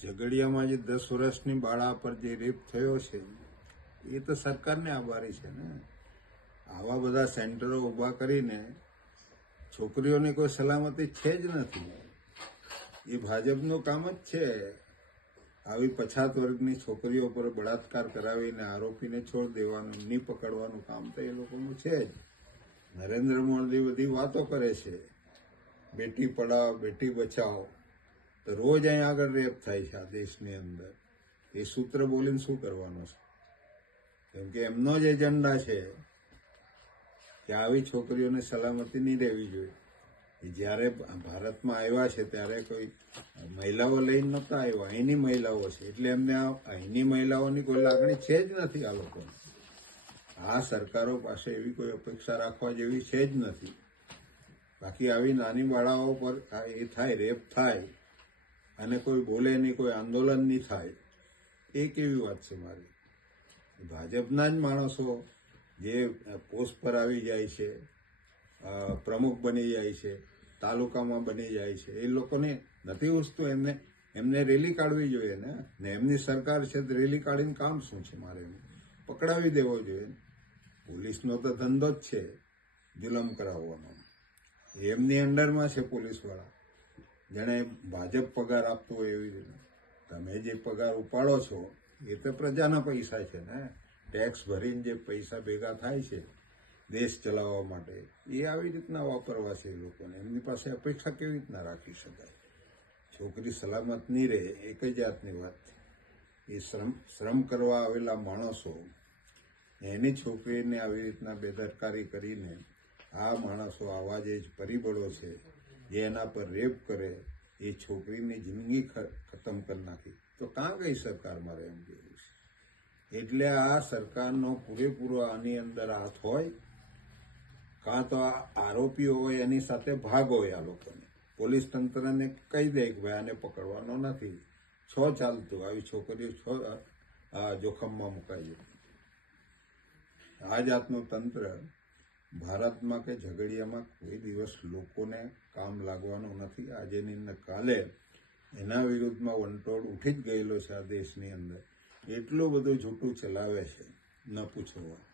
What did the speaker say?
ઝઘડિયામાં જે 10 વર્ષની બાળા પર જે રેપ થયો છે એ તો સરકારને આભારી છે ને. આવા બધા સેન્ટરો ઊભા કરીને છોકરીઓની કોઈ સલામતી છે જ નથી. એ ભાજપનું કામ જ છે. આવી પછાત વર્ગની છોકરીઓ પર બળાત્કાર કરાવીને આરોપીને છોડ દેવાનું, એમની પકડવાનું કામ તો એ લોકોનું છે જ. નરેન્દ્ર મોદી બધી વાતો કરે છે, બેટી પઢાઓ બેટી બચાવો, તો રોજ અહીંયા આગળ રેપ થાય છે આ દેશની અંદર. એ સૂત્ર બોલીને શું કરવાનું છે? કેમ કે એમનો જ એજન્ડા છે કે આવી છોકરીઓને સલામતી નહીં રહેવી જોઈએ. જ્યારે ભારતમાં આવ્યા છે ત્યારે કોઈ મહિલાઓ લઈને નહોતા આવ્યા, અહીંની મહિલાઓ છે એટલે એમને અહીંની મહિલાઓની કોઈ લાગણી છે જ નથી આ લોકોને. આ સરકારો પાસે એવી કોઈ અપેક્ષા રાખવા જેવી છે જ નથી. બાકી આવી નાની બાળાઓ પર એ થાય, રેપ થાય અને કોઈ બોલે નહીં, કોઈ આંદોલન નહીં થાય, એ કેવી વાત છે મારી? ભાજપના જ માણસો જે પોસ્ટ પર આવી જાય છે, પ્રમુખ બની જાય છે, તાલુકામાં બની જાય છે, એ લોકોને નથી ઉઠતું. એમને રેલી કાઢવી જોઈએ ને એમની સરકાર છે તો રેલી કાઢીને કામ શું છે? મારે પકડાવી દેવો જોઈએ. પોલીસનો તો ધંધો જ છે જુલમ કરાવવાનો. એમની અંડરમાં છે પોલીસવાળા, જેણે ભાજપ પગાર આપતો હોય એવી રીતે. તમે જે પગાર ઉપાડો છો એ તો પ્રજાના પૈસા છે ને. ટેક્સ ભરીને જે પૈસા ભેગા થાય છે દેશ ચલાવવા માટે, એ આવી રીતના વાપરવા છે એ લોકોને. એમની પાસે અપેક્ષા કેવી રીતના રાખી શકાય? છોકરી સલામત નહીં રહે એ કઈ જાતની વાત? એ શ્રમ કરવા આવેલા માણસો એની છોકરીને આવી રીતના બેદરકારી કરીને આ માણસો, આવા જે પરિબળો છે જે એના પર રેપ કરે, એ છોકરીની જિંદગી ખતમ કરી નાખી. તો કાં ગઈ સરકાર? મારે એમ કહેવું છે. એટલે આ સરકારનો પૂરેપૂરો આની અંદર હાથ હોય, કાં તો આ આરોપીઓ હોય એની સાથે ભાગ હોય આ લોકોને. પોલીસ તંત્રને કહી દે કે ભાઈ આને પકડવાનો નથી, ચાલતું, આવી છોકરીઓ જોખમમાં મુકાઈ જતી. આ જાતનું તંત્ર ભારતમાં કે ઝઘડિયામાં કોઈ દિવસ લોકોને કામ લાગવાનું નથી. આજે ને કાલે એના વિરુદ્ધમાં વંટોળ ઉઠી જ ગયેલો છે આ દેશની અંદર. એટલું બધું જૂઠું ચલાવે છે, ન પૂછો વાત.